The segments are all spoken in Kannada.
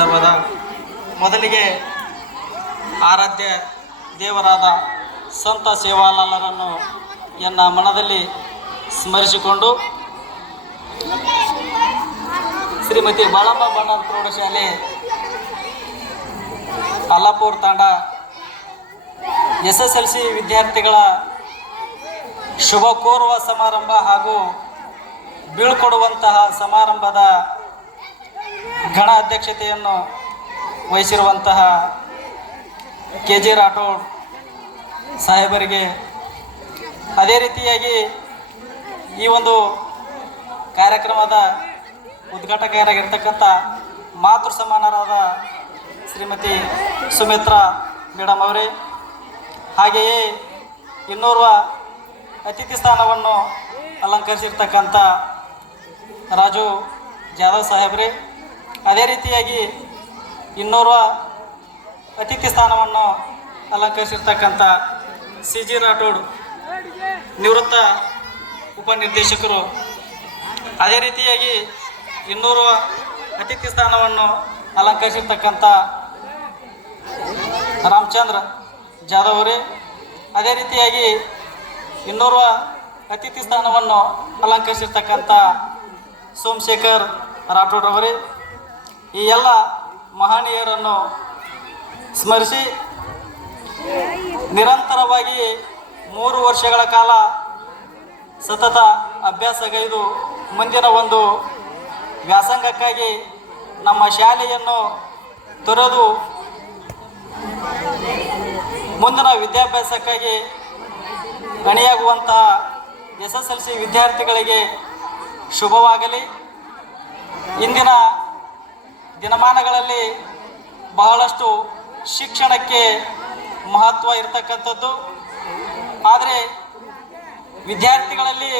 ಸರ್ವದಾ ಮೊದಲಿಗೆ ಆರಾಧ್ಯ ದೇವರಾದ ಸಂತ ಸೇವಾಲಾಲರನ್ನು ಎನ್ನ ಮನದಲ್ಲಿ ಸ್ಮರಿಸಿಕೊಂಡು ಶ್ರೀಮತಿ ಬಾಳಮ್ಮ ಬಣ್ಣದ ಪ್ರೌಢಶಾಲೆ ಅಲ್ಲಾಪುರ ತಾಂಡ SSLC ವಿದ್ಯಾರ್ಥಿಗಳ ಶುಭ ಕೋರುವ ಸಮಾರಂಭ ಹಾಗೂ ಬೀಳ್ಕೊಡುವಂತಹ ಸಮಾರಂಭದ ಗಣ ಅಧ್ಯಕ್ಷತೆಯನ್ನು ವಹಿಸಿರುವಂತಹ KG ರಾಠೋಡ್ ಸಾಹೇಬರಿಗೆ, ಅದೇ ರೀತಿಯಾಗಿ ಈ ಒಂದು ಕಾರ್ಯಕ್ರಮದ ಉದ್ಘಾಟಕರಾಗಿರ್ತಕ್ಕಂಥ ಮಾತೃ ಸಮಾನರಾದ ಶ್ರೀಮತಿ ಸುಮಿತ್ರಾ ಮೇಡಮ್ ಅವರೇ, ಹಾಗೆಯೇ ಇನ್ನೋರ್ವ ಅತಿಥಿ ಸ್ಥಾನವನ್ನು ಅಲಂಕರಿಸಿರ್ತಕ್ಕಂಥ ರಾಜು ಜಾಧವ್ ಸಾಹೇಬ್ರೆ, ಅದೇ ರೀತಿಯಾಗಿ ಇನ್ನೋರ್ವ ಅತಿಥಿ ಸ್ಥಾನವನ್ನು ಅಲಂಕರಿಸಿರ್ತಕ್ಕಂಥ CG ರಾಠೋಡ್ ನಿವೃತ್ತ ಉಪನಿರ್ದೇಶಕರು, ಅದೇ ರೀತಿಯಾಗಿ ಇನ್ನೋರ್ವ ಅತಿಥಿ ಸ್ಥಾನವನ್ನು ಅಲಂಕರಿಸಿರ್ತಕ್ಕಂಥ ರಾಮಚಂದ್ರ ಜಾಧವ್ ಅವರೇ, ಅದೇ ರೀತಿಯಾಗಿ ಇನ್ನೋರ್ವ ಅತಿಥಿ ಸ್ಥಾನವನ್ನು ಅಲಂಕರಿಸಿರ್ತಕ್ಕಂಥ ಸೋಮಶೇಖರ್ ರಾಠೋಡ್ ಅವರೇ, ಈ ಎಲ್ಲ ಮಹನೀಯರನ್ನು ಸ್ಮರಿಸಿ ನಿರಂತರವಾಗಿ 3 ವರ್ಷಗಳ ಕಾಲ ಸತತ ಅಭ್ಯಾಸಗೈದು ಮುಂದಿನ ಒಂದು ವ್ಯಾಸಂಗಕ್ಕಾಗಿ ನಮ್ಮ ಶಾಲೆಯನ್ನು ತೊರೆದು ಮುಂದಿನ ವಿದ್ಯಾಭ್ಯಾಸಕ್ಕಾಗಿ ಗಣಿಯಾಗುವಂತಹ SSLC ವಿದ್ಯಾರ್ಥಿಗಳಿಗೆ ಶುಭವಾಗಲಿ. ಇಂದಿನ ದಿನಮಾನಗಳಲ್ಲಿ ಬಹಳಷ್ಟು ಶಿಕ್ಷಣಕ್ಕೆ ಮಹತ್ವ ಇರತಕ್ಕಂಥದ್ದು, ಆದರೆ ವಿದ್ಯಾರ್ಥಿಗಳಲ್ಲಿ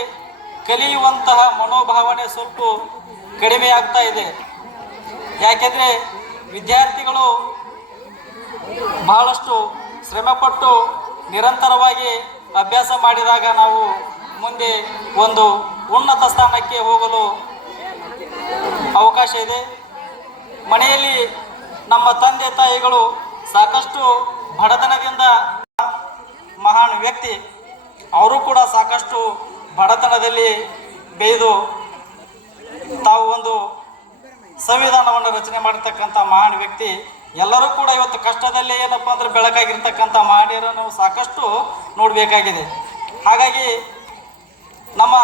ಕಲಿಯುವಂತಹ ಮನೋಭಾವನೆ ಸ್ವಲ್ಪ ಕಡಿಮೆ ಆಗ್ತಾ ಇದೆ. ಯಾಕೆಂದರೆ ವಿದ್ಯಾರ್ಥಿಗಳು ಬಹಳಷ್ಟು ಶ್ರಮಪಟ್ಟು ನಿರಂತರವಾಗಿ ಅಭ್ಯಾಸ ಮಾಡಿದಾಗ ನಾವು ಮುಂದೆ ಒಂದು ಉನ್ನತ ಸ್ಥಾನಕ್ಕೆ ಹೋಗಲು ಅವಕಾಶ ಇದೆ. ಮನೆಯಲ್ಲಿ ನಮ್ಮ ತಂದೆ ತಾಯಿಗಳು ಸಾಕಷ್ಟು ಬಡತನದಿಂದ ಮಹಾನ್ ವ್ಯಕ್ತಿ, ಅವರು ಕೂಡ ಸಾಕಷ್ಟು ಬಡತನದಲ್ಲಿ ಬೆಳೆದು ತಾವು ಒಂದು ಸಂವಿಧಾನವನ್ನು ರಚನೆ ಮಾಡಿರ್ತಕ್ಕಂಥ ಮಹಾನ್ ವ್ಯಕ್ತಿ. ಎಲ್ಲರೂ ಕೂಡ ಇವತ್ತು ಕಷ್ಟದಲ್ಲಿ ಏನಪ್ಪ ಅಂದ್ರೆ ಬೆಳಕಾಗಿರ್ತಕ್ಕಂಥ ಮಹನೀಯರನ್ನು ಸಾಕಷ್ಟು ನೋಡಬೇಕಾಗಿದೆ. ಹಾಗಾಗಿ ನಮ್ಮ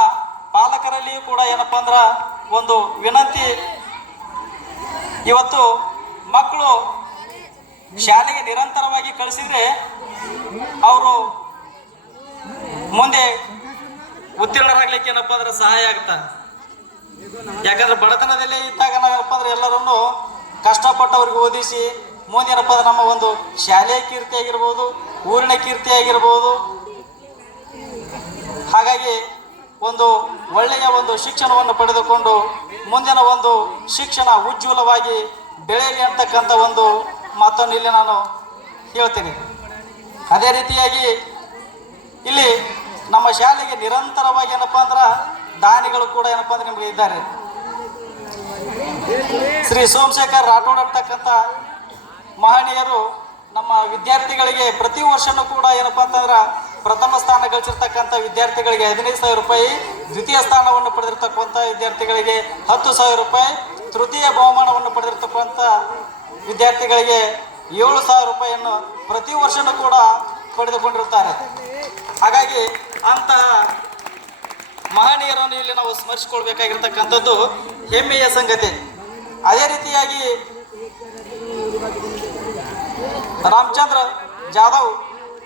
ಪಾಲಕರಲ್ಲಿಯೂ ಕೂಡ ಏನಪ್ಪ ಅಂದ್ರೆ ಒಂದು ವಿನಂತಿ, ಇವತ್ತು ಮಕ್ಕಳು ಶಾಲೆಗೆ ನಿರಂತರವಾಗಿ ಕಳಿಸಿದ್ರೆ ಅವರು ಮುಂದೆ ಉತ್ತೀರ್ಣರಾಗ್ಲಿಕ್ಕೆ ಏನಪ್ಪ ಅಂದ್ರೆ ಸಹಾಯ ಆಗ್ತಾ. ಯಾಕಂದ್ರೆ ಬಡತನದಲ್ಲೇ ಇದ್ದಾಗ ನಾವೇನಪ್ಪ ಅಂದ್ರೆ ಎಲ್ಲರನ್ನು ಕಷ್ಟಪಟ್ಟವ್ರಿಗೆ ಓದಿಸಿ ಮುಂದೇನಪ್ಪ ಅಂದ್ರೆ ನಮ್ಮ ಒಂದು ಶಾಲೆಯ ಕೀರ್ತಿ ಆಗಿರ್ಬೋದು, ಊರಿನ ಕೀರ್ತಿ ಆಗಿರ್ಬೋದು, ಹಾಗಾಗಿ ಒಂದು ಒಳ್ಳೆಯ ಒಂದು ಶಿಕ್ಷಣವನ್ನು ಪಡೆದುಕೊಂಡು ಮುಂದಿನ ಒಂದು ಶಿಕ್ಷಣ ಉಜ್ವಲವಾಗಿ ಬೆಳೆಯಲಿ ಅಂತಕ್ಕಂಥ ಒಂದು ಮಾತನ್ನು ಇಲ್ಲಿ ನಾನು ಹೇಳ್ತೀನಿ. ಅದೇ ರೀತಿಯಾಗಿ ಇಲ್ಲಿ ನಮ್ಮ ಶಾಲೆಗೆ ನಿರಂತರವಾಗಿ ಏನಪ್ಪ ಅಂದ್ರೆ ದಾನಿಗಳು ಕೂಡ ಏನಪ್ಪ ಅಂದ್ರೆ ನಿಮಗೆ ಇದ್ದಾರೆ. ಶ್ರೀ ಸೋಮಶೇಖರ್ ರಾಠೋಡ್ ಅಂತಕ್ಕಂಥ ಮಹನೀಯರು ನಮ್ಮ ವಿದ್ಯಾರ್ಥಿಗಳಿಗೆ ಪ್ರತಿ ವರ್ಷನೂ ಕೂಡ ಏನಪ್ಪ ಅಂತಂದ್ರೆ ಪ್ರಥಮ ಸ್ಥಾನ ಗಳಿಸಿರ್ತಕ್ಕಂಥ ವಿದ್ಯಾರ್ಥಿಗಳಿಗೆ 15,000 ರೂಪಾಯಿ, ದ್ವಿತೀಯ ಸ್ಥಾನವನ್ನು ಪಡೆದಿರ್ತಕ್ಕಂಥ ವಿದ್ಯಾರ್ಥಿಗಳಿಗೆ 10,000 ರೂಪಾಯಿ, ತೃತೀಯ ಬಹುಮಾನವನ್ನು ಪಡೆದಿರ್ತಕ್ಕಂಥ ವಿದ್ಯಾರ್ಥಿಗಳಿಗೆ 7,000 ರೂಪಾಯಿಯನ್ನು ಪ್ರತಿ ವರ್ಷನೂ ಕೂಡ ಪಡೆದುಕೊಂಡಿರ್ತಾರೆ. ಹಾಗಾಗಿ ಅಂತಹ ಮಹನೀಯರನ್ನು ಇಲ್ಲಿ ನಾವು ಸ್ಮರಿಸಿಕೊಳ್ಬೇಕಾಗಿರ್ತಕ್ಕಂಥದ್ದು ಹೆಮ್ಮೆಯ ಸಂಗತಿ. ಅದೇ ರೀತಿಯಾಗಿ ರಾಮಚಂದ್ರ ಜಾಧವ್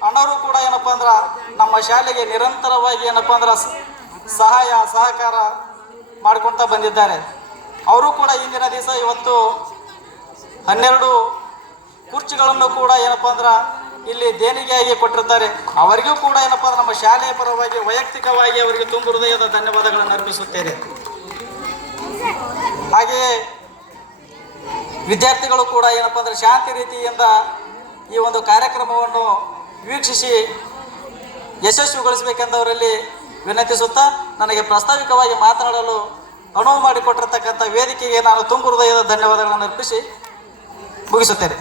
ಅಣ್ಣವರು ಕೂಡ ಏನಪ್ಪ ಅಂದ್ರೆ ನಮ್ಮ ಶಾಲೆಗೆ ನಿರಂತರವಾಗಿ ಏನಪ್ಪ ಅಂದ್ರೆ ಸಹಾಯ ಸಹಕಾರ ಮಾಡಿಕೊಳ್ತಾ ಬಂದಿದ್ದಾರೆ. ಅವರು ಕೂಡ ಇಂದಿನ ದಿವಸ ಇವತ್ತು 12 ಕುರ್ಚಿಗಳನ್ನು ಕೂಡ ಏನಪ್ಪ ಅಂದ್ರೆ ಇಲ್ಲಿ ದೇಣಿಗೆಯಾಗಿ ಕೊಟ್ಟಿರ್ತಾರೆ. ಅವರಿಗೂ ಕೂಡ ಏನಪ್ಪ ಅಂದ್ರೆ ನಮ್ಮ ಶಾಲೆಯ ಪರವಾಗಿ ವೈಯಕ್ತಿಕವಾಗಿ ಅವರಿಗೆ ತುಂಬ ಹೃದಯದ ಧನ್ಯವಾದಗಳನ್ನು ಅರ್ಪಿಸುತ್ತೇನೆ. ಹಾಗೆಯೇ ವಿದ್ಯಾರ್ಥಿಗಳು ಕೂಡ ಏನಪ್ಪ ಅಂದ್ರೆ ಶಾಂತಿ ರೀತಿಯಿಂದ ಈ ಒಂದು ಕಾರ್ಯಕ್ರಮವನ್ನು ವೀಕ್ಷಿಸಿ ಯಶಸ್ವಿಗೊಳಿಸಬೇಕೆಂದವರಲ್ಲಿ ವಿನಂತಿಸುತ್ತಾ ನನಗೆ ಪ್ರಾಸ್ತಾವಿಕವಾಗಿ ಮಾತನಾಡಲು ಅನುವು ಮಾಡಿಕೊಟ್ಟಿರ್ತಕ್ಕಂಥ ವೇದಿಕೆಗೆ ನಾನು ತುಂಬ ಹೃದಯದ ಧನ್ಯವಾದಗಳನ್ನು ಅರ್ಪಿಸಿ ಮುಗಿಸುತ್ತೇನೆ.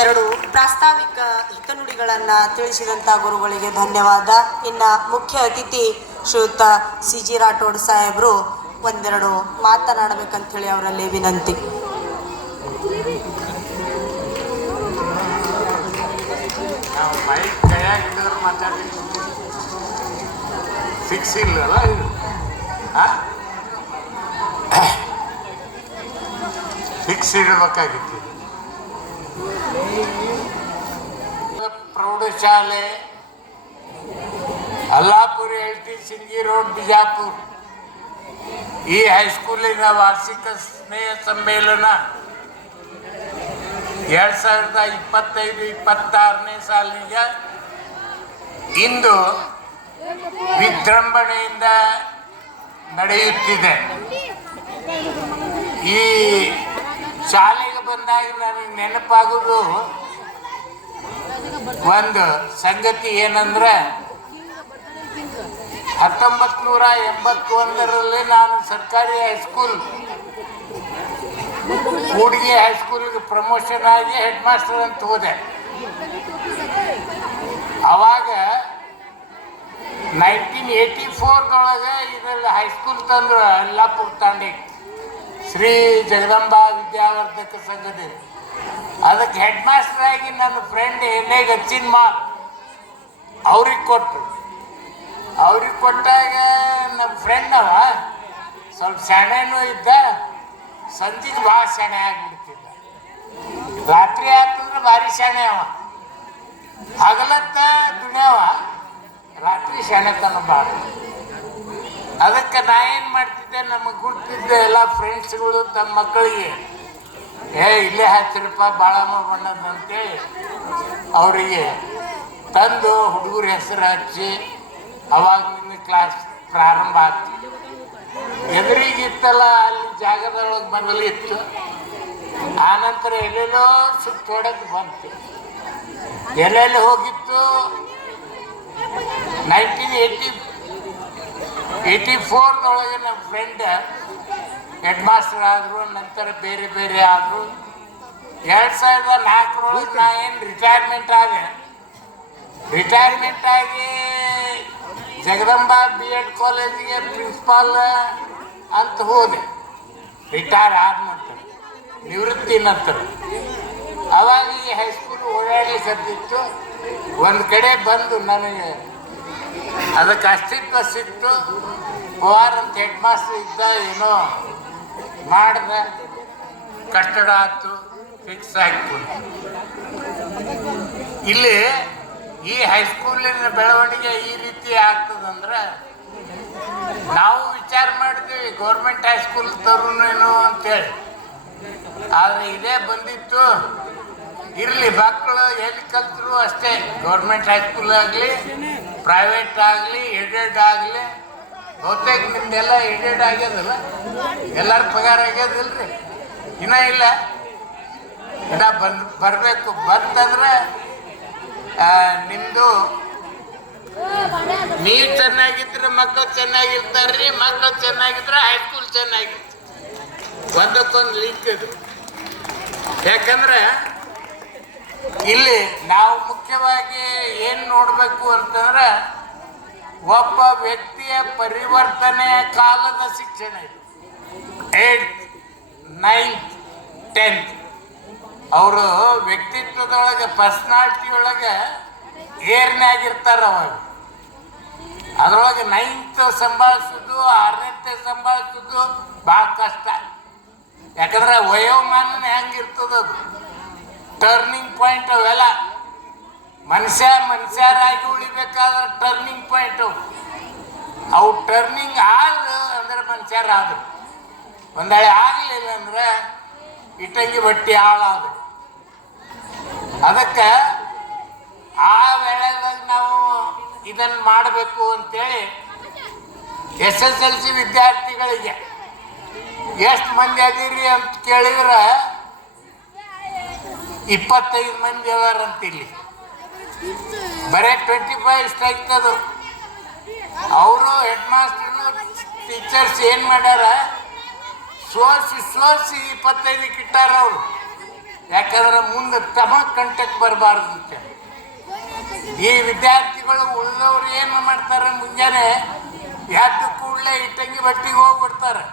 ಎರಡು ಪ್ರಾಸ್ತಾವಿಕ ಹಿತನುಡಿಗಳನ್ನು ತಿಳಿಸಿದಂಥ ಗುರುಗಳಿಗೆ ಧನ್ಯವಾದ. ಇನ್ನು ಮುಖ್ಯ ಅತಿಥಿ ಶ್ರೀಯುತ ಸಿ ಜಿ ರಾಠೋಡ್ ಸಾಹೇಬರು ಒಂದೆರಡು ಮಾತನಾಡಬೇಕಂಥೇಳಿ ಅವರಲ್ಲಿ ವಿನಂತಿ. ಫಿಕ್ಸ್ ಇಲ್ಲಲ್ಲ ಇದು, ಫಿಕ್ಸ್ ಇಡಬೇಕಾಗಿತ್ತು. ಪ್ರೌಢಶಾಲೆ ಅಲ್ಲಾಪುರ LT ಸಿಂಗಿ ರೋಡ್ ಬಿಜಾಪುರ ಈ ಹೈಸ್ಕೂಲಿನ ವಾರ್ಷಿಕ ಸ್ನೇಹ ಸಮ್ಮೇಳನ 2025-26ನೇ ಸಾಲಿಗೆ ಇಂದು ವಿಜೃಂಭಣೆಯಿಂದ ನಡೆಯುತ್ತಿದೆ. ಈ ಶಾಲೆಗೆ ಬಂದಾಗ ನನಗೆ ನೆನಪಾಗೋದು ಒಂದು ಸಂಗತಿ ಏನಂದ್ರೆ 1981ರಲ್ಲಿ ನಾನು ಸರ್ಕಾರಿ ಹೈಸ್ಕೂಲ್ ಕೂಡ್ಗಿ ಹೈಸ್ಕೂಲಿಗೆ ಪ್ರಮೋಷನ್ ಆಗಿ ಹೆಡ್ ಮಾಸ್ಟರ್ ಅಂತ ಹೋದೆ. ಅವಾಗ 1984ದೊಳಗೆ ಇದರಲ್ಲಿ ಹೈಸ್ಕೂಲ್ ತಂದ್ರು ಅಲ್ಲಾಪುರ ತಾಂಡಿ ಶ್ರೀ ಜಗದಂಬಾ ವಿದ್ಯಾವರ್ಧಕ ಸಂಘದಲ್ಲಿ. ಅದಕ್ಕೆ ಹೆಡ್ ಮಾಸ್ಟರ್ ಆಗಿ ನನ್ನ ಫ್ರೆಂಡ್ ಎನ್ನೆಗೆ ಹಚ್ಚಿನ ಮಾತು ಅವ್ರಿಗೆ ಕೊಟ್ಟರು. ಅವ್ರಿಗೆ ಕೊಟ್ಟಾಗ ನಮ್ಮ ಫ್ರೆಂಡ್ ಅವ ಸ್ವಲ್ಪ ಶಾಣೆನೂ ಇದ್ದ, ಸಂಜೆಗೆ ಭಾಳ ಶಾಣೆ ಆಗಿಬಿಡ್ತಿದ್ದ. ರಾತ್ರಿ ಆತಂದ್ರೆ ಭಾರಿ ಶಾಣೆ ಅವ, ಹಗಲತ್ತ ದುಡಿಯವ, ರಾತ್ರಿ ಶಾಣೆತನ ಭಾಳ. ಅದಕ್ಕೆ ನಾ ಏನು ಮಾಡ್ತಿದ್ದೆ, ನಮಗೆ ಗುರ್ತಿದ್ದ ಎಲ್ಲ ಫ್ರೆಂಡ್ಸ್ಗಳು ತಮ್ಮ ಮಕ್ಕಳಿಗೆ ಇಲ್ಲೇ ಹಚ್ಚಿರಪ್ಪ ಬಾಳಮ್ಮ ಬಣ್ಣದಂತೇಳಿ ಅವರಿಗೆ ತಂದು ಹುಡುಗರ ಹೆಸರು ಹಚ್ಚಿ ಅವಾಗ ನಿನ್ನ ಕ್ಲಾಸ್ ಪ್ರಾರಂಭ ಆಯ್ತು. ಎದುರಿಗಿತ್ತಲ್ಲ ಅಲ್ಲಿ ಜಾಗದೊಳಗೆ ಮೊದಲು ಇತ್ತು, ಆನಂತರ ಎಲ್ಲೆಲ್ಲೋ ಸುತ್ತು ಹೊಡೆದು ಬಂತು. ಎಲ್ಲೆಲ್ಲಿ ಹೋಗಿತ್ತು 1984ದೊಳಗೆ ನಮ್ಮ ಫ್ರೆಂಡ್ ಹೆಡ್ ಮಾಸ್ಟರ್ ಆದರು, ನಂತರ ಬೇರೆ ಬೇರೆ ಆದರು. 2004ರೊಳಗೆ ನಾ ಏನು ರಿಟೈರ್ಮೆಂಟ್ ಆದೆ. ರಿಟೈರ್ಮೆಂಟ್ ಆಗಿ ಜಗದಂಬಾ BEd ಕಾಲೇಜಿಗೆ ಪ್ರಿನ್ಸಿಪಾಲ್ ಅಂತ ಹೋದೆ. ರಿಟೈರ್ ಆದ ನಂತರ, ನಿವೃತ್ತಿ ನಂತರ. ಅವಾಗ ಈ ಹೈಸ್ಕೂಲ್ ಓಡಾಡಲಿಕ್ಕತ್ತಿತ್ತು. ಒಂದು ಕಡೆ ಬಂದು ನನಗೆ ಅದಕ್ಕೆ ಅಸ್ತಿತ್ವ ಸಿಕ್ತು. ಪವಾರ್ ಅಂತ ಹೆಡ್ ಮಾಸ್ಟರ್ ಇದ್ದ, ಏನೋ ಮಾಡ್ದ, ಕಟ್ಟಡ ಆಯ್ತು, ಫಿಕ್ಸ್ ಆಯಿತು. ಇಲ್ಲಿ ಈ ಹೈಸ್ಕೂಲಿನ ಬೆಳವಣಿಗೆ ಈ ರೀತಿ ಆಗ್ತದಂದ್ರೆ ನಾವು ವಿಚಾರ ಮಾಡಿದ್ವಿ ಗೌರ್ಮೆಂಟ್ ಹೈಸ್ಕೂಲ್ ತರುನೇನು ಅಂತೇಳಿ. ಆದರೆ ಇದೇ ಬಂದಿತ್ತು. ಇರಲಿ, ಮಕ್ಕಳು ಎಲ್ಲಿ ಕಲ್ತರು ಅಷ್ಟೇ, ಗೌರ್ಮೆಂಟ್ ಹೈಸ್ಕೂಲ್ ಆಗಲಿ, ಪ್ರೈವೇಟ್ ಆಗಲಿ, ಎಡೆಡ್ ಆಗಲಿ. ಬಹುತೇಕ ನಿಮ್ದೆಲ್ಲ ಎಡೆಡ್ ಆಗ್ಯದಲ್ಲ, ಎಲ್ಲರ ಪಗಾರ ಆಗ್ಯದಿಲ್ರಿ? ಇನ್ನೂ ಇಲ್ಲ, ಇನ್ನೂ ಬರಬೇಕು. ಬಂತಂದ್ರೆ ನಿಮ್ಮದು ನೀವು ಚೆನ್ನಾಗಿದ್ರೆ ಮಕ್ಕಳು ಚೆನ್ನಾಗಿರ್ತಾರ್ರಿ, ಮಕ್ಕಳು ಚೆನ್ನಾಗಿದ್ರೆ ಹೈಸ್ಕೂಲ್ ಚೆನ್ನಾಗಿರ್ತಾರೆ. ಒಂದಕ್ಕೊಂದು ಲಿಂಕ್ ಇದು. ಯಾಕಂದ್ರೆ ಇಲ್ಲಿ ನಾವು ಮುಖ್ಯವಾಗಿ ಏನು ನೋಡಬೇಕು ಅಂತಂದ್ರೆ ಒಬ್ಬ ವ್ಯಕ್ತಿಯ ಪರಿವರ್ತನೆಯ ಕಾಲದ ಶಿಕ್ಷಣ ಇದು. 8th 9th 10th ಅವರು ವ್ಯಕ್ತಿತ್ವದೊಳಗೆ, ಪರ್ಸ್ನಾಲಿಟಿ ಒಳಗೆ ಏರ್ನಾಗಿರ್ತಾರೆ. ಅವಾಗ ಅದರೊಳಗೆ 9th ಸಂಭಾಳಿಸೋದು, 6ನೇ ಸಂಭಾಳಿಸೋದು ಭಾಳ ಕಷ್ಟ. ಯಾಕಂದ್ರೆ ವಯೋಮಾನ ಹೆಂಗಿರ್ತದದು, ಟರ್ನಿಂಗ್ ಪಾಯಿಂಟ್ ಅವೆಲ್ಲ. ಮನುಷ್ಯರಾಗಿ ಉಳಿಬೇಕಾದ್ರೆ ಟರ್ನಿಂಗ್ ಪಾಯಿಂಟ್ ಅವು ಟರ್ನಿಂಗ್ ಆದ ಅಂದ್ರೆ ಮನುಷ್ಯರಾದ್ರು. ಒಂದಳೆ ಆಗಲಿಲ್ಲ ಅಂದ್ರೆ ಇಟ್ಟಂಗಿ ಬಟ್ಟಿ ಹಾಳಾದ್ರು. ಅದಕ್ಕೆ ಆ ವೇಳೆದಾಗ ನಾವು ಇದನ್ನು ಮಾಡಬೇಕು ಅಂತೇಳಿ SSLC ವಿದ್ಯಾರ್ಥಿಗಳಿಗೆ ಎಷ್ಟು ಮಂದಿ ಅದೀರಿ ಅಂತ ಕೇಳಿದ್ರೆ 25 ಮಂದಿ ಅದಾರಂತ. ಇಲ್ಲಿ ಬರೀ 25 ಇಷ್ಟ ಆಗ್ತದು. ಅವರು ಹೆಡ್ ಮಾಸ್ಟರು ಟೀಚರ್ಸ್ ಏನು ಮಾಡ್ಯಾರ, ಸೋಸಿ 25 ಇಟ್ಟಾರ ಅವರು. ಯಾಕಂದ್ರೆ ಮುಂದೆ ತಮ ಕಂಟಕ್ಕೆ ಬರಬಾರ್ದು ಅಂತ. ಈ ವಿದ್ಯಾರ್ಥಿಗಳು ಉಳಿದವ್ರು ಏನು ಮಾಡ್ತಾರೆ, ಮುಂಜಾನೆ ಎದ್ದು ಕೂಡಲೇ ಇಟ್ಟಂಗಿ ಬಟ್ಟಿಗೆ ಹೋಗ್ಬಿಡ್ತಾರೆ.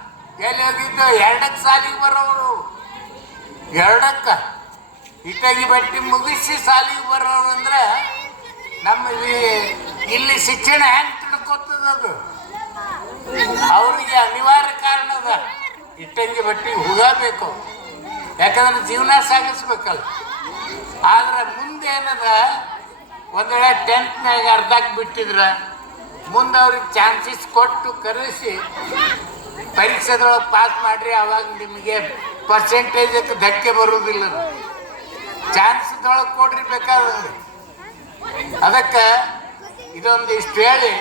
ಎಲ್ಲಿ ಹೋಗಿದ್ದು? 2ಕ್ಕೆ ಸಾಲಿಗೆ ಬರೋರು, 2ಕ್ಕೆ ಇಟ್ಟಂಗಿ ಬಟ್ಟಿ ಮುಗಿಸಿ ಸಾಲಿಗೆ ಬರೋರು. ಅಂದ್ರೆ ನಮ್ಮ ಇಲ್ಲಿ ಶಿಕ್ಷಣ ಹೆಂಗೆ ತಿಳ್ಕೊತದ? ಅದು ಅವರಿಗೆ ಅನಿವಾರ್ಯ ಕಾರಣ ಅದ. ಇಟ್ಟಂಗಿ ಬಟ್ಟಿಗೆ ಹೋಗಬೇಕು, ಯಾಕಂದ್ರೆ ಜೀವನ ಸಾಗಿಸ್ಬೇಕಲ್ಲ. ಆದ್ರೆ ಮುಂದೆ ಏನದ, ಒಂದು ವೇಳೆ 10th ಅರ್ಧಕ್ಕೆ ಬಿಟ್ಟಿದ್ರೆ ಮುಂದೆ ಅವ್ರಿಗೆ ಚಾನ್ಸಸ್ ಕೊಟ್ಟು ಕರೆಸಿ ಪರೀಕ್ಷೆದೊಳಗೆ ಪಾಸ್ ಮಾಡಿರಿ. ಅವಾಗ ನಿಮಗೆ ಪರ್ಸೆಂಟೇಜಕ್ಕೆ ಧಕ್ಕೆ ಬರುವುದಿಲ್ಲ. ಚಾನ್ಸ್ದೊಳಗೆ ಕೊಡ್ರಿ ಬೇಕಾದ್ರೆ. ಅದಕ್ಕೆ ಇದೊಂದು ಇಷ್ಟು ಹೇಳಿ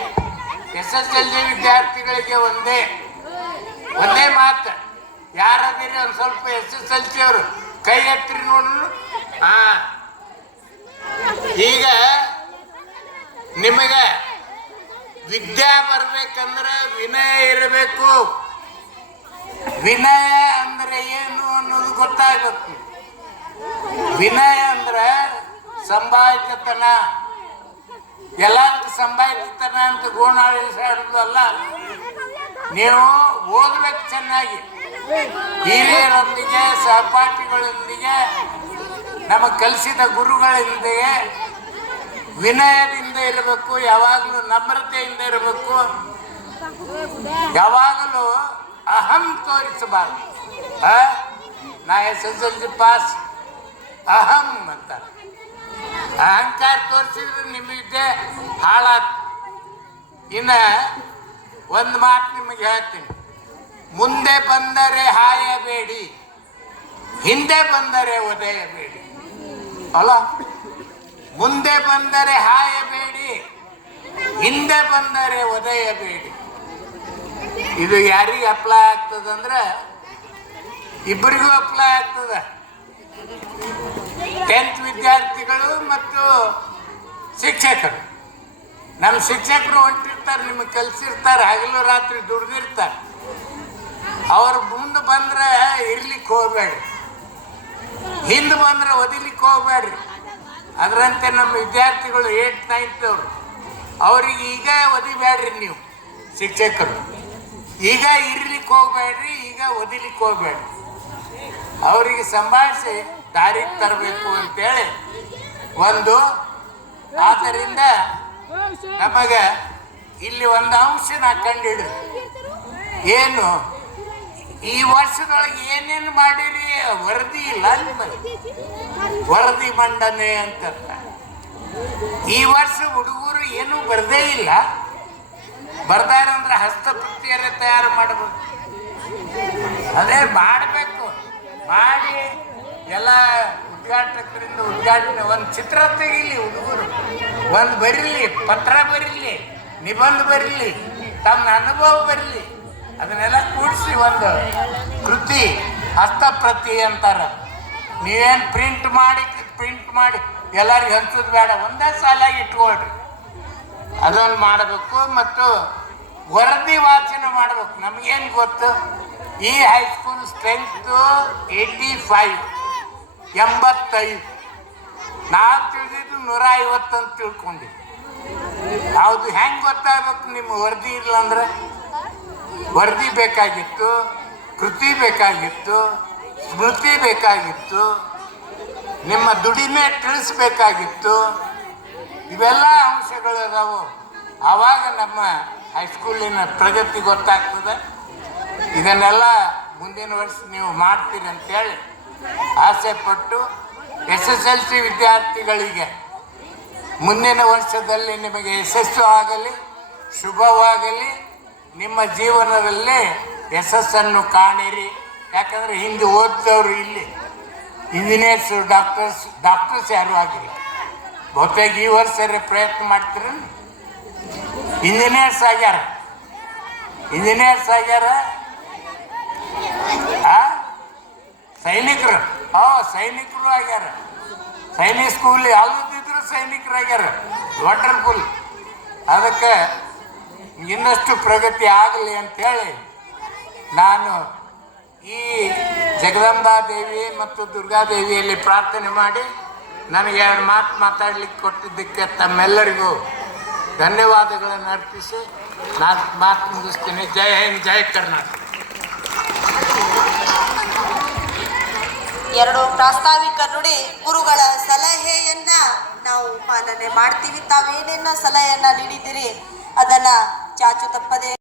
SSLC ವಿದ್ಯಾರ್ಥಿಗಳಿಗೆ ಒಂದೇ ಮಾತು, ಯಾರದಿರಿ ಒಂದು ಸ್ವಲ್ಪ SSLC ಅವರು ಕೈ ಎತ್ತಿರಿ ನೋಡ್ರು. ಈಗ ನಿಮಗೆ ವಿದ್ಯಾ ಬರ್ಬೇಕಂದ್ರೆ ವಿನಯ ಇರಬೇಕು. ವಿನಯ ಅಂದ್ರೆ ಏನು ಅನ್ನೋದು ಗೊತ್ತಾಗುತ್ತೆ. ವಿನಯ ಅಂದ್ರೆ ಸಂಭಾವಿತತನ. ಎಲ್ಲದಕ್ಕೆ ಸಂಭಾವಿತತನ ಅಂತ ಗೋಣಾಳಿಸಾಡೋದು ಅಲ್ಲ. ನೀವು ಓದ್ಬೇಕು ಚೆನ್ನಾಗಿ, ಹಿರಿಯರೊಂದಿಗೆ, ಸಹಪಾಠಿಗಳೊಂದಿಗೆ, ನಮಗೆ ಕಲಿಸಿದ ಗುರುಗಳೊಂದಿಗೆ ವಿನಯದಿಂದ ಇರಬೇಕು. ಯಾವಾಗಲೂ ನಮ್ರತೆಯಿಂದ ಇರಬೇಕು. ಯಾವಾಗಲೂ ಅಹಂ ತೋರಿಸಬಾರ್ದು. ನಾ SSLC ಪಾಸ್ ಅಹಂ ಅಂತ ಅಹಂಕಾರ ತೋರಿಸಿದ್ರೆ ನಿಮಗೆ ಹಾಳಾತ್. ಇನ್ನು ಒಂದು ಮಾತು ನಿಮಗೆ ಹೇಳ್ತೀನಿ, ಮುಂದೆ ಬಂದರೆ ಹಾಯಬೇಡಿ, ಹಿಂದೆ ಬಂದರೆ ಒದೆಯಬೇಡಿ. ಅಲ್ಲ, ಮುಂದೆ ಬಂದರೆ ಹಾಯಬೇಡಿ, ಹಿಂದೆ ಬಂದರೆ ಒದೆಯಬೇಡಿ. ಇದು ಯಾರಿಗೆ ಅಪ್ಲೈ ಆಗ್ತದಂದ್ರೆ ಇಬ್ಬರಿಗೂ ಅಪ್ಲೈ ಆಗ್ತದ. 10th ವಿದ್ಯಾರ್ಥಿಗಳು ಮತ್ತು ಶಿಕ್ಷಕರು. ನಮ್ಮ ಶಿಕ್ಷಕರು ಹೊಂಟಿರ್ತಾರೆ, ನಿಮಗೆ ಕಲಿಸಿರ್ತಾರೆ, ಹಗಲು ರಾತ್ರಿ ದುಡ್ದಿರ್ತಾರೆ. ಅವ್ರು ಮುಂದೆ ಬಂದ್ರೆ ಇರ್ಲಿಕ್ಕೆ ಹೋಗ್ಬೇಡ್ರಿ, ಹಿಂದೆ ಬಂದ್ರೆ ಒದಿಲಿಕ್ಕೆ ಹೋಗ್ಬೇಡ್ರಿ. ಅದರಂತೆ ನಮ್ಮ ವಿದ್ಯಾರ್ಥಿಗಳು 8th 9th ಅವರು, ಅವ್ರಿಗೆ ಈಗ ಒದಿಬೇಡ್ರಿ. ನೀವು ಶಿಕ್ಷಕರು ಈಗ ಇರ್ಲಿಕ್ಕೆ ಹೋಗ್ಬೇಡ್ರಿ, ಈಗ ಒದಿಲಿಕ್ಕೆ ಹೋಗ್ಬೇಡ್ರಿ. ಅವರಿಗೆ ಸಂಭಾಳಿಸಿ ದಾರಿಗೆ ತರಬೇಕು ಅಂತೇಳಿ ಒಂದು. ಆದ್ದರಿಂದ ನಮಗೆ ಇಲ್ಲಿ ಒಂದು ಅಂಶ ನಾ ಕಂಡಿಡು, ಏನು ಈ ವರ್ಷದೊಳಗೆ ಏನೇನು ಮಾಡಿರಿ ವರದಿ ಇಲ್ಲ ನಿಮಗೆ, ವರದಿ ಮಂಡನೆ ಅಂತ. ಈ ವರ್ಷ ಹುಡುಗರು ಏನೂ ಬರದೇ ಇಲ್ಲ. ಬರ್ದಾರಂದ್ರೆ ಹಸ್ತಪ್ರತಿಯರ ತಯಾರು ಮಾಡಬೇಕು. ಅದೇ ಮಾಡಬೇಕು. ಮಾಡಿ ಎಲ್ಲ ಉದ್ಘಾಟಕರಿಂದ ಉದ್ಘಾಟನೆ ಒಂದು ಚಿತ್ರ ತೆಗಿಲಿ ಹುಡುಗರು, ಒಂದು ಬರೀಲಿ, ಪತ್ರ ಬರೀಲಿ, ನಿಬಂಧ ಬರೀಲಿ, ತಮ್ಮ ಅನುಭವ ಬರಲಿ. ಅದನ್ನೆಲ್ಲ ಕೂಡಿಸಿ ಒಂದು ಕೃತಿ, ಹಸ್ತಪ್ರತಿ ಅಂತಾರ. ನೀವೇನು ಪ್ರಿಂಟ್ ಮಾಡಿ ಎಲ್ಲರಿಗೂ ಹಂಚೋದು ಬೇಡ, ಒಂದೇ ಸಾಲಾಗಿ ಇಟ್ಕೊಳ್ರಿ. ಅದೊಂದು ಮಾಡಬೇಕು. ಮತ್ತು ವರದಿ ವಾಚನ ಮಾಡಬೇಕು. ನಮಗೇನು ಗೊತ್ತು, ಈ ಹೈಸ್ಕೂಲ್ ಸ್ಟ್ರೆಂತು 85, 85. ನಾವು ತಿಳಿದಿದ್ದು 150 ಅಂತ ತಿಳ್ಕೊಂಡಿವಿ. ಹೌದು, ಹೆಂಗೆ ಗೊತ್ತಾಗಬೇಕು? ನಿಮ್ಮ ವರದಿ ಇಲ್ಲ ಅಂದ್ರೆ ವರದಿ ಬೇಕಾಗಿತ್ತು, ಕೃತಿ ಬೇಕಾಗಿತ್ತು, ಸ್ಮೃತಿ ಬೇಕಾಗಿತ್ತು, ನಿಮ್ಮ ದುಡಿಮೆ ತಿಳಿಸ್ಬೇಕಾಗಿತ್ತು. ಇವೆಲ್ಲ ಅಂಶಗಳು ಅದಾವು. ಆವಾಗ ನಮ್ಮ ಹೈಸ್ಕೂಲಿನ ಪ್ರಗತಿ ಗೊತ್ತಾಗ್ತದೆ. ಇದನ್ನೆಲ್ಲ ಮುಂದಿನ ವರ್ಷ ನೀವು ಮಾಡ್ತೀರಿ ಅಂತೇಳಿ ಆಸೆಪಟ್ಟು SSLC ವಿದ್ಯಾರ್ಥಿಗಳಿಗೆ ಮುಂದಿನ ವರ್ಷದಲ್ಲಿ ನಿಮಗೆ ಯಶಸ್ಸು ಆಗಲಿ, ಶುಭವಾಗಲಿ. ನಿಮ್ಮ ಜೀವನದಲ್ಲಿ ಯಶಸ್ಸನ್ನು ಕಾಣಿರಿ. ಯಾಕಂದರೆ ಹಿಂದೆ ಓದಿದವರು ಇಲ್ಲಿ ಇಂಜಿನಿಯರ್ಸು, ಡಾಕ್ಟರ್ಸ್ ಯಾರೂ ಆಗಿಲ್ಲ. ಬಹುತೇಕ ಈ ವರ್ಷ ಪ್ರಯತ್ನ ಮಾಡ್ತೀರ. ಇಂಜಿನಿಯರ್ಸ್ ಆಗ್ಯಾರ, ಸೈನಿಕರು, ಸೈನಿಕರು ಆಗ್ಯಾರ. ಸೈನಿಕ ಸ್ಕೂಲ್ ಯಾವುದಿದ್ರು ಸೈನಿಕರು ಆಗ್ಯಾರ. ವಂಡರ್ಫುಲ್. ಅದಕ್ಕೆ ಇನ್ನಷ್ಟು ಪ್ರಗತಿ ಆಗಲಿ ಅಂಥೇಳಿ ನಾನು ಈ ಜಗದಂಬಾ ದೇವಿ ಮತ್ತು ದುರ್ಗಾದೇವಿಯಲ್ಲಿ ಪ್ರಾರ್ಥನೆ ಮಾಡಿ ನನಗೆ 2 ಮಾತು ಮಾತಾಡಲಿಕ್ಕೆ ಕೊಟ್ಟಿದ್ದಕ್ಕೆ ತಮ್ಮೆಲ್ಲರಿಗೂ ಧನ್ಯವಾದಗಳನ್ನು ಅರ್ಪಿಸಿ ನಾನು ಮಾತು ಮುಗಿಸ್ತೀನಿ. ಜೈ ಹಿಂದ್, ಜೈ ಕರ್ನಾಟಕ. 2 ಪ್ರಾಸ್ತಾವಿಕ ನುಡಿ. ಗುರುಗಳ ಸಲಹೆಯನ್ನ ನಾವು ಪಾಲನೆ ಮಾಡ್ತೀವಿ. ತಾವೇನೇನ ಸಲಹೆಯನ್ನ ನೀಡಿದ್ದೀರಿ ಅದನ್ನ ಚಾಚು ತಪ್ಪದೆ